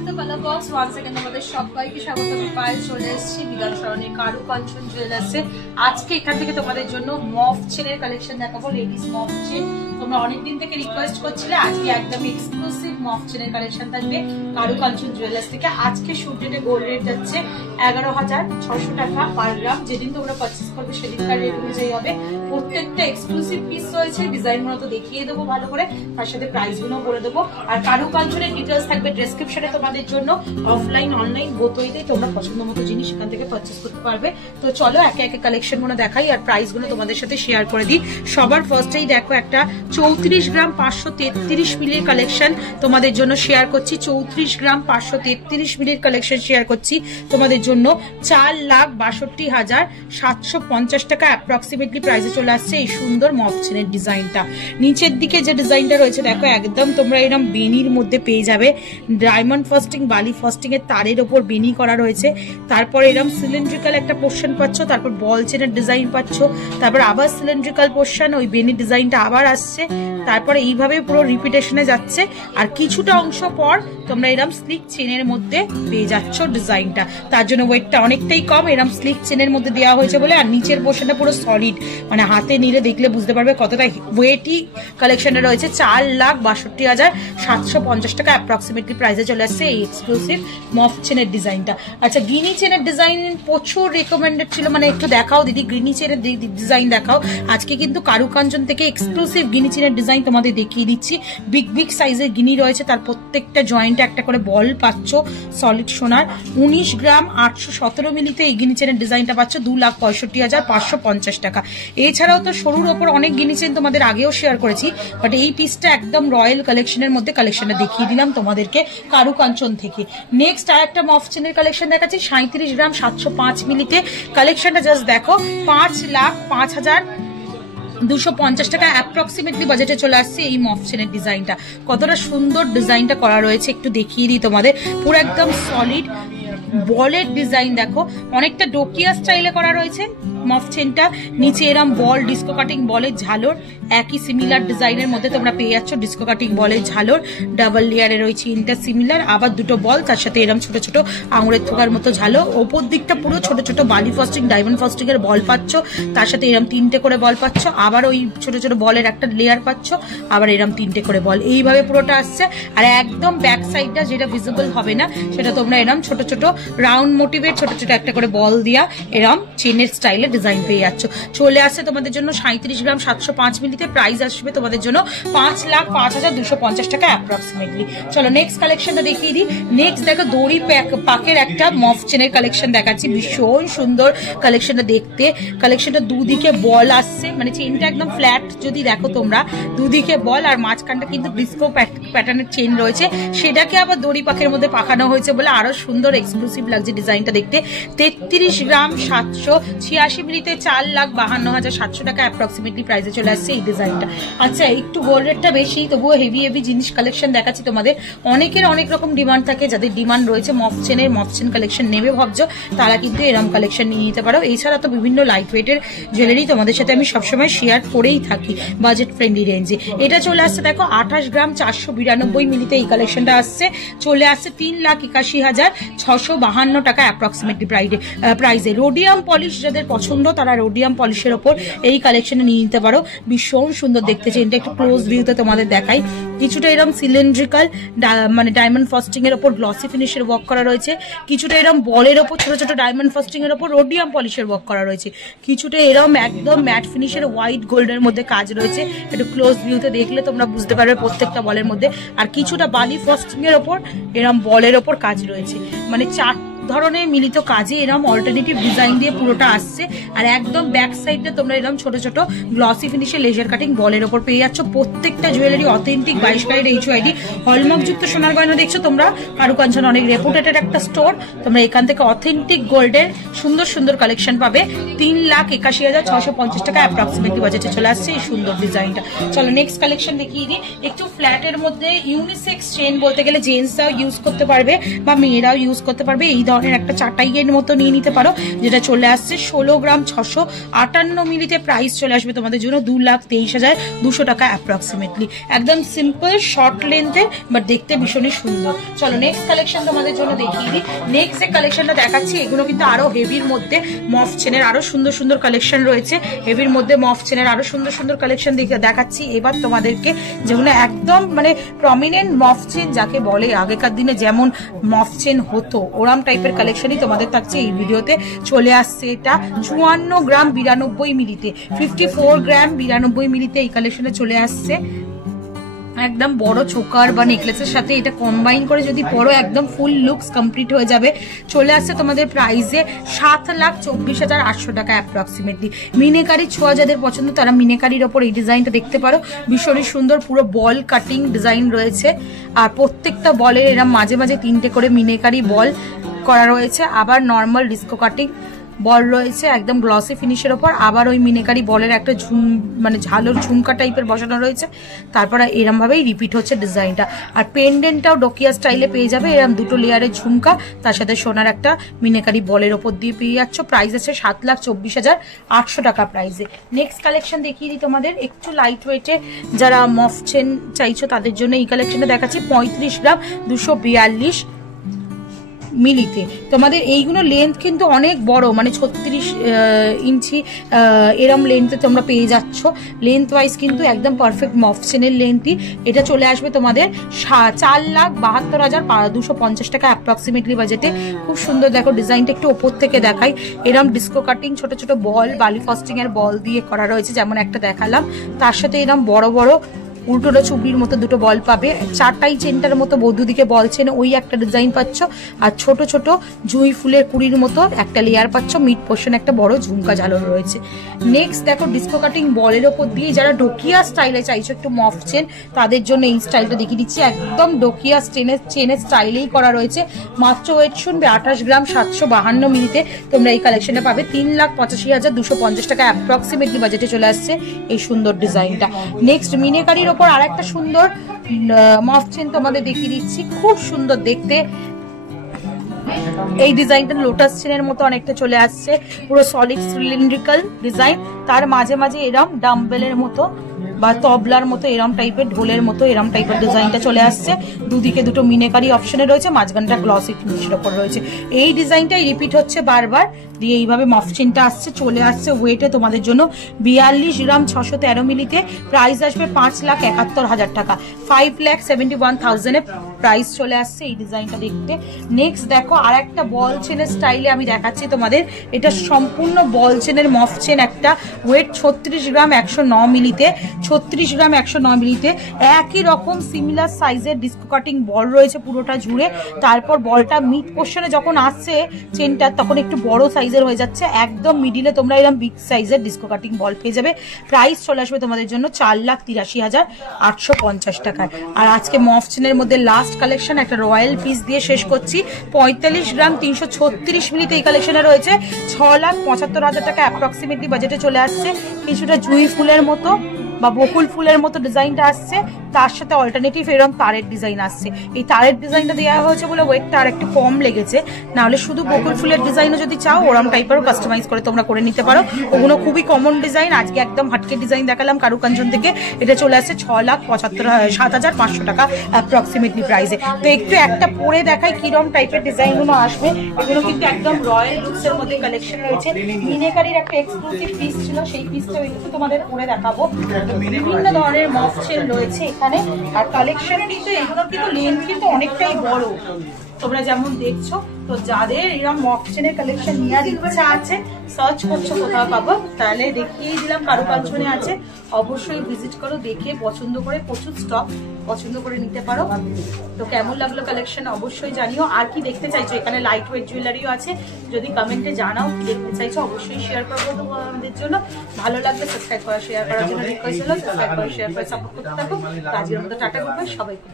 Two the colour box. Once second আমাদের সবাইকে স্বাগত। আমি পায়েল চলে এসেছি বিধান সরণি কারু কাঞ্চন জুয়েলার্সে। আজকে এখান থেকে তোমাদের জন্য মফ চেনের কালেকশন দেখাবো, লেডিস মফ চেন। তোমরা অনেকদিন থেকে রিকোয়েস্ট করছিলে, আজকে একদম এক্সক্লুসিভ মফ চেনের কালেকশন থাকবে কারু কাঞ্চন জুয়েলার্স থেকে। আজকে শুট ডেটে গোল্ড রেট যাচ্ছে 11,600 টাকা পার গ্রাম। যেদিন তোমরা পারচেস করবে সেদিনকার রেট অনুযায়ী হবে। প্রত্যেকটা এক্সক্লুসিভ পিস রয়েছে, ডিজাইন গুলো তো দেখিয়ে দেবো ভালো করে, তার সাথে প্রাইস গুলো বলে দেবো। আর কারু কাঞ্চনের ডিটেলস থাকবে ডেসক্রিপশনে তোমাদের জন্য। অফলাইন অনলাইন বোথইতেই তোমরা পছন্দ মতো জিনিস এখান থেকে পারচেস করতে পারবে। তো চলো একে একে কালেকশন গুলো দেখাই আর প্রাইস গুলো তোমাদের সাথে শেয়ার করে দিই। সবার ফার্স্টেই দেখো একটা 34 গ্রাম 533 মিলির কালেকশন তোমাদের জন্য শেয়ার করছি। 34 গ্রাম 533 মিলির কালেকশন শেয়ার করছি তোমাদের জন্য। 4,62,750 টাকা অ্যাপ্রক্সিমেটলি প্রাইসে চলে আসছে এই সুন্দর মফ চেনের ডিজাইনটা। নিচের দিকে যে ডিজাইনটা রয়েছে দেখো, একদম তোমরা এরকম বেনির মধ্যে পেয়ে যাবে। ডায়মন্ড ফাস্টিং বালি ফাস্টিং এর তারের ওপর বেনি করা রয়েছে। তারপর এরকম সিলিন্ড্রিক্যাল একটা পোর্শন পাচ্ছ, তারপর বল চেনের ডিজাইন পাচ্ছ, তারপর আবার সিলিন্ড্রিক্যাল পোর্শন, ওই বেনির ডিজাইনটা আবার আসছে। তারপরে এইভাবে পুরো রিপিটেশনে যাচ্ছে। আর কিছুটা অংশ পর তোমরা এরকম স্লিক চেনের মধ্যে পেয়ে যাচ্ছ ডিজাইনটা। তার জন্য ওয়েটটা অনেকটাই কম, এরকম স্লিক চেনের মধ্যে দেওয়া হয়েছে বলে। আর নিচের পোর্শনটা পুরো সলিড, মানে হাতে নিলে দেখলে বুঝতে পারবে কতটা ওয়েটই কালেকশনটা রয়েছে। 4,62,750 টাকা অ্যাপ্রক্সিমেটলি প্রাইসে চলে আসছে এই এক্সক্লুসিভ মফ চেনের ডিজাইনটা। আচ্ছা, গিনি চেনের ডিজাইন প্রচুর রেকমেন্ডেড ছিল, মানে একটু দেখাও দিদি গিনি চেনের ডিজাইন দেখাও। আজকে কিন্তু কারু কাঞ্চন থেকে এক্সক্লুসিভ গিনি চেনের ডিজাইন তোমাদের দেখিয়ে দিচ্ছি। বিগ বিগ সাইজের গিনি রয়েছে, তার প্রত্যেকটা জয়েন্টে একটা করে বল পাচ্ছ সলিড সোনার। 19 গ্রাম 817 মিলিতে এই গিনি চেনের ডিজাইনটা পাচ্ছ 2,65,550 টাকা। এছাড়াও তো সরুর ওপর অনেক গিনি চেন তোমাদের আগেও শেয়ার করেছি, বাট এই পিসটা একদম রয়্যাল কালেকশনের মধ্যে কালেকশনটা দেখিয়ে দিলাম তোমাদেরকে কারু কাঞ্চন থেকে। নেক্সট আর একটা মফ চেনের কালেকশন দেখাচ্ছি 37 গ্রাম 705 মিলিতে। কালেকশনটা জাস্ট দেখো, 5,05,250 টাকা অ্যাপ্রক্সিমেটলি বাজেটে চলে আসছে এই মফ চেনের ডিজাইনটা। কতটা সুন্দর ডিজাইনটা করা রয়েছে একটু দেখিয়ে দিই তোমাদের। পুরো একদম সলিড বলের ডিজাইন দেখো, অনেকটা ডোকিয়া স্টাইলে করা রয়েছে মফ চেনটা। নিচে এরম বল ডিস্কো কাটিং বলের ঝালর, একই সিমিলার ডিজাইনের মধ্যে তোমরা পেয়ে যাচ্ছ ডিস্কো কাটিং বলের ঝালর। ডাবল লেয়ারে রয়েছে ইনটা সিমিলার, আবার দুটো বল, তার সাথে এরম ছোট ছোট আঙুরের থোকার মতো ঝালো। ওপর দিকটা পুরো ছোট ছোট বালি ফাস্টিং ডায়মন্ড ফাস্টিং এর বল পাচ্ছ, তার সাথে এরম 3টে করে বল পাচ্ছ। আবার ওই ছোট ছোট বলের একটা লেয়ার পাচ্ছ, আবার এরম 3টে করে বল। এইভাবে পুরোটা আসছে। আর একদম ব্যাক সাইডটা যেটা ভিজিবল হবে না, সেটা তোমরা এরম ছোট ছোট রাউন্ড মোটিভের ছোট ছোট একটা করে বল দিয়া এরম চেনের স্টাইলে ডিজাইন পেয়ে যাচ্ছ। চলে আসছে তোমাদের জন্য 37 গ্রাম 705 মিলিতে। প্রাইস আসবে তোমাদের জন্য 5,05,250 টাকা অ্যাপ্রক্সিমেটলি। চলো নেক্সট কালেকশনটা দেখিয়ে দিই। নেক্সট দেখো দড়ি পাকের একটা মফ চেনের কালেকশন দেখাচ্ছি। ভীষণ সুন্দর কালেকশনটা দেখতে। কালেকশনটা দুদিকে বল আসছে, মানে চেনটা একদম ফ্ল্যাট যদি দেখো তোমরা, দুদিকে বল আর মাঝখানটা কিন্তু ডিস্কো প্যাটার্নের চেন রয়েছে, সেটাকে আবার দড়ি পাকের মধ্যে পাকানো হয়েছে বলে আরো সুন্দর এক্সক্লুসিভ লাগছে ডিজাইনটা দেখতে। 33 গ্রাম 786 মিলিতে 4,52,700 টাকা অ্যাপ্রক্সিমেটলি প্রাইসে চলে আসছে এই ডিজাইনটা। আচ্ছা, একটু গোল্ড রেটটা বেশি, তবুও হেভি হেভি জিনিস কালেকশন দেখাচ্ছি তোমাদের। অনেকের অনেক রকম ডিমান্ড থাকে, যাদের ডিমান্ড রয়েছে মফ চেনের, মফ চেন কালেকশন নেবে ভাবছো, তারা কিন্তু এরম কালেকশন নিয়ে নিতে পারো। এছাড়া তো বিভিন্ন লাইট ওয়েটের জুয়েলারি তোমাদের সাথে আমি সবসময় শেয়ার করেই থাকি বাজেট ফ্রেন্ডলি রেঞ্জে। এটা চলে আসছে দেখো 28 গ্রাম 492 মিলিতে এই কালেকশনটা আসছে। চলে আসছে 3,81,652 টাকা অ্যাপ্রক্সিমেটলি প্রাইসে। রোডিয়াম পলিশ যাদের পছন্দ, তারা রোডিয়াম পলিশের ওপর এই কালেকশনে নিয়ে নিতে পারো। ভীষণ সুন্দর দেখতে। চেনটা একটু ক্লোজ ভিউতে তোমাদের দেখাই। কিছুটা এরকম সিলিন্ড্রিক্যাল মানে ডায়মন্ড ফাস্টিং এর ওপর গ্লসি ফিনিশের ওয়ার্ক করা রয়েছে। কিছুটা এরকম বলের ওপর ছোট ছোট ডায়মন্ড ফাস্টিং এর ওপর রোডিয়াম পলিশের ওয়ার্ক করা রয়েছে। কিছুটা এরকম একদম ম্যাট ফিনিশের হোয়াইট গোল্ডের মধ্যে কাজ রয়েছে। একটু ক্লোজ ভিউতে দেখলে তোমরা বুঝতে পারবে প্রত্যেকটা বলের মধ্যে। আর কিছুটা বালি ফাস্টিং এর ওপর এরকম বলের ওপর কাজ রয়েছে, মানে 4 ধরনের মিলিত কাজে এরকম অল্টারনেটিভ ডিজাইন দিয়ে পুরোটা আসছে। আর একদম ব্যাক সাইডে তোমরা এরকম ছোট ছোট গ্লসি ফিনিশে লেজার কাটিং বলের ওপর পেয়ে যাচ্ছ। প্রত্যেকটা jewellery authentic 22 carat HYD hallmark যুক্ত সোনার গয়না দেখছো তোমরা। কারু কাঞ্চন অনেক রেপুটেটেড একটা স্টোর, তোমরা এখান থেকে অথেন্টিক গোল্ডের সুন্দর সুন্দর কালেকশন পাবে। 3,81,650 টাকা অ্যাপ্রক্সিমেটলি বাজেটে চলে আসছে এই সুন্দর ডিজাইনটা। চলো নেক্সট কালেকশন দেখিয়ে দিই। একটু ফ্ল্যাটের মধ্যে ইউনিসেক্স চেন, বলতে গেলে জেন্টসরাও ইউজ করতে পারবে বা মেয়েরাও ইউজ করতে পারবে, এই ধরনের ধরনের একটা চাটাইয়ের মতো নিয়ে নিতে পারো, যেটা চলে আসছে 16 গ্রাম 658 মিলিতে। প্রাইস চলে আসবে তোমাদের জন্য 2,23,200 টাকা অ্যাপ্রক্সিমেটলি। একদম সিম্পল শর্ট লেন্থে বাট দেখতে ভীষণই সুন্দর। চলো নেক্সট কালেকশন তোমাদের জন্য দেখিয়ে দিই। নেক্সট যে কালেকশনটা দেখাচ্ছি এগুলো কিন্তু আরো হেভির মধ্যে মফ চেনের আরো সুন্দর সুন্দর কালেকশন রয়েছে। হেভির মধ্যে মফ চেনের আরো সুন্দর সুন্দর কালেকশন দেখাচ্ছি এবার তোমাদেরকে, যেগুলো একদম মানে প্রমিনেন্ট মফ চেন যাকে বলে। আগেকার দিনে যেমন মফ চেন হতো ওরাম টাইপের কালেকশনই তোমাদের থাকছে এই ভিডিওতে। চলে আসছে এটা 54 গ্রাম 92 মিলিতে, 54 গ্রাম 92 মিলিতে এই কালেকশনে চলে আসছে। একদম বড় চোকার বা নেকলেসের সাথে এটা কম্বাইন করে যদি পরো একদম ফুল লুকস কমপ্লিট হয়ে যাবে। চলে আসছে তোমাদের প্রাইসে 7,24,800 টাকা অ্যাপ্রক্সিমেটলি। মিনেকারি ছোঁয়া যাদের পছন্দ তারা মিনেকারির ওপর এই ডিজাইনটা দেখতে পারো। ভীষণই সুন্দর পুরো বল কাটিং ডিজাইন রয়েছে, আর প্রত্যেকটা বলের এরম মাঝে মাঝে 3টে করে মিনেকারি বল করা রয়েছে। আবার নর্মাল ডিস্কো কাটিং বল রয়েছে একদম গ্লসি ফিনিশের ওপর। আবার ওই মিনেকারি বলের একটা মানে ঝালোর ঝুমকা টাইপের বসানো রয়েছে। তারপরে এরম ভাবেই রিপিট হচ্ছে ডিজাইনটা। আর পেন্ডেন্টটাও ডকিয়া স্টাইলে পেয়ে যাবে, এরম 2 লেয়ারের ঝুমকা তার সাথে সোনার একটা মিনেকারি বলের ওপর দিয়ে পেয়ে যাচ্ছ। প্রাইস আছে 7,24,800 টাকা প্রাইসে। নেক্সট কালেকশন দেখিয়ে দিই তোমাদের, একটু লাইট ওয়েটে যারা মফ চেন চাইছো তাদের জন্য এই কালেকশনটা দেখাচ্ছি। 35 গ্রাম 242 মিলিতে। তোমাদের এইগুলো লেন্থ কিন্তু অনেক বড়, মানে 36 ইঞ্চি এরম লেন্থে তোমরা পেয়ে যাচ্ছ। লেন্থ ওয়াইজ কিন্তু একদম পারফেক্ট মফ চেনের লেন্থই। এটা চলে আসবে তোমাদের 4,72,250 টাকা অ্যাপ্রক্সিমেটলি বাজেটে। খুব সুন্দর দেখো ডিজাইনটা, একটু ওপর থেকে দেখাই। এরম ডিস্কো কাটিং ছোট ছোট বল বালি ফস্টিং এর বল দিয়ে করা রয়েছে, যেমন একটা দেখালাম। তার সাথে এরম বড় বড় উল্টোটা চুবড়ির মতো 2 বল পাবে। চারটাই চেনটার মতো দুদিকে বল চেন ওই একটা ডিজাইন পাচ্ছ। আর ছোট ছোট জুঁই ফুলের কুড়ির মতো একটা লেয়ার পাচ্ছ। মিড পোর্শন একটা বড় ঝুমকা ঝালর রয়েছে। নেক্সট দেখো ডিস্কো কাটিং বলের ওপর দিয়ে যারা ডোকিয়া স্টাইলে চাইছো একটু মফ চেন তাদের জন্য এই স্টাইলটা দেখিয়ে দিচ্ছি। একদম ডোকিয়া চেনের স্টাইলেই করা রয়েছে। মাত্র ওয়েট শুনবে 28 গ্রাম 752 মিলিতে তোমরা এই কালেকশনে পাবে 3,85,250 টাকা অ্যাপ্রক্সিমেটলি বাজেটে চলে আসছে এই সুন্দর ডিজাইনটা। নেক্সট মিনেকারির ওপর আর একটা সুন্দর মফ চেন তোমাদের দেখিয়ে দিচ্ছি, খুব সুন্দর দেখতে। এই ডিজাইনটা লোটাস চেনের মতো অনেকটা চলে আসছে, পুরো সলিড সিলিন্ড্রিক্যাল ডিজাইন। তার মাঝে মাঝে এরম ডাম্বেলের মতো বা তবলার মতো এরম টাইপের ঢোলের মতো এরম টাইপের ডিজাইনটা চলে আসছে। দুদিকে 2 মিনেকারি অপশনে রয়েছে, মাঝখানটা গ্লসি ফিনিশের ওপর রয়েছে। এই ডিজাইনটাই রিপিট হচ্ছে বারবার দিয়ে এইভাবে মফ চেনটা আসছে। চলে আসছে ওয়েটে তোমাদের জন্য 42 গ্রাম 613 মিলিতে। প্রাইস আসবে 5,71,000 টাকা, 5,71,000 এ প্রাইস চলে আসছে এই ডিজাইনটা দেখতে। নেক্সট দেখো আর একটা বল চেনের স্টাইলে আমি দেখাচ্ছি তোমাদের। এটা সম্পূর্ণ বল চেনের মফ চেন একটা, ওয়েট 36 গ্রাম 109 মিলিতে। 36 গ্রাম 109 মিলিতে একই রকম সিমিলার সাইজের ডিস্কো কাটিং বল রয়েছে পুরোটা জুড়ে। তারপর বলটা মিড পোর্শনে যখন আসছে চেনটা তখন একটু বড় সাইজের হয়ে যাচ্ছে। একদম মিডিলে তোমরা এরকম বিগ সাইজের ডিস্কো কাটিং বল পেয়ে যাবে। প্রাইস চলে আসবে তোমাদের জন্য 4,83,850 টাকায়। আর আজকে মফ চেনের মধ্যে লাস্ট কালেকশন একটা রয়্যাল পিস দিয়ে শেষ করছি। 45 গ্রাম 336 মিলিতে এই কালেকশনে রয়েছে 6,75,000 টাকা অ্যাপ্রক্সিমেটলি বাজেটে চলে আসছে। কিছুটা জুঁই ফুলের মতো বা বকুল ফুলের মতো ডিজাইনটা আসছে, তার সাথে অল্টারনেটিভ এরকম তারের ডিজাইন আসছে। এই তারের ডিজাইনটা দেওয়া হয়েছে বলে ওয়েটটা আর একটু কম লেগেছে, নাহলে শুধু বকুল ফুলের ডিজাইনও যদি চাও ওরম টাইপেরও কাস্টমাইজ করে তোমরা করে নিতে পারো। ওগুলো খুবই কমন ডিজাইন। আজকে একদম হাটকে ডিজাইন দেখালাম কারুকাঞ্চন থেকে। এটা চলে আসছে 6,75,000 টাকা অ্যাপ্রক্সিমেটলি প্রাইসে। তো একটু একটা পরে দেখাই কিরম টাইপের ডিজাইনগুলো আসবে। এগুলো কিন্তু একদম রয়্যাল লুকসের মধ্যে কালেকশন রয়েছে। মিনেকারির একটা এক্সক্লুসিভ পিস ছিল, সেই পিসটা একটু তোমাদের পরে দেখাবো। বিভিন্ন ধরনের মফ চেন রয়েছে এখানে। আর কালেকশন কিন্তু এগুলোর কিন্তু লেন্থ কিন্তু অনেকটাই বড় তোমরা যেমন দেখছো। তো যাদের এরকম মফ চেনের কালেকশন নেওয়ার ইচ্ছা আছে, সার্চ করছো কোথাও পাবো, তাহলে দেখিয়ে দিলাম কারুকাঞ্চনে আছে। অবশ্যই ভিজিট করো, দেখে পছন্দ করে প্রচুর স্টক পছন্দ করে নিতে পারো। তো কেমন লাগলো কালেকশন অবশ্যই জানিও। আর কি দেখতে চাইছো, এখানে লাইট ওয়েট জুয়েলারিও আছে, যদি কমেন্টে জানাও কি দেখতে চাইছো অবশ্যই শেয়ার করবো তোমাদের জন্য। ভালো লাগলে সাবস্ক্রাইব করা শেয়ার করার জন্য রিকোয়েস্ট হলো, সাবস্ক্রাইব করে শেয়ার করে সাপোর্ট করতে থাকো। আজকের মতো টাটা, গুড বাই, সবাইকে।